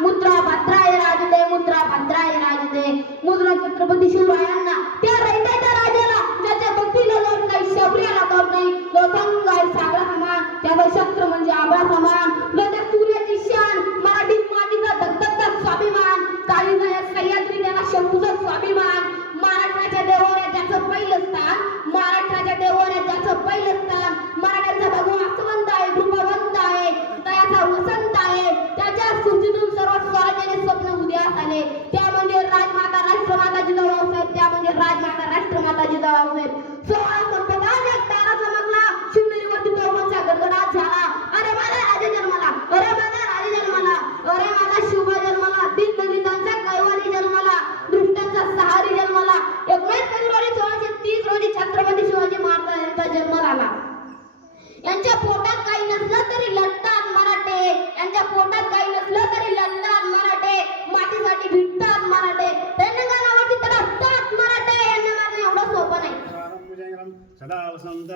मुद्रा भद्राय राजदे, मुद्रा भद्राय राजदे. मुद्रा छत्रपती शिवरायांना, त्या रयतेच्या राजाला ज्याच्या भक्तीला लोट नाही, शौर्याला तोड नाही, लोथंग आहे सागरा समान, त्याचा शस्त्र म्हणजे आभा समान. त्या सूर्याची शान, मराठीत मातीचा धगधगता स्वाभिमान, काळीजा सह्याद्री त्याला शंभूचा स्वाभिमान. महाराष्ट्राच्या देवाऱ्यात ज्याचं पहिलं स्थान, महाराष्ट्राच्या देवाऱ्यात ज्याचं पहिलं स्थान. मराठ्यांचा भगवा आसवंत आहे, कृपावंत आहे, दयाचा वसंत आहे. त्याच्या स्फूर्तीतून सर्व स्वराज्याचे स्वप्न उदयास आले. त्या म्हणजे राजमाता राष्ट्रमाता जिजाऊसाहेब, त्या म्हणजे राजमाता राष्ट्रमाता जिजाऊसाहेब. 16 संपदान एक तारा चमकला, शिवनेरीवरती तोफांचा गडगडाट झाला. अरे माझा राजा जन्मला, अरे माझा राजा जन्मला, अरे माझा शिवबा जन्मला, दीनदलितांचा कैवारी जन्मला, दृष्टांचा सहारी जन्मला. 19 फेब्रुवारी 1630 रोजी छत्रपती शिवाजी महाराजांचा जन्म झाला. यांच्या पोटात काही नसलं तरी लढतात मराठे, यांच्या पोटात काही नसलं तरी लढतात मराठे, मातीसाठी भिडतात मराठे, रणांगणावरती तडफतात मराठे. यांना मारणं एवढं सोपं नाही. सदा वसंत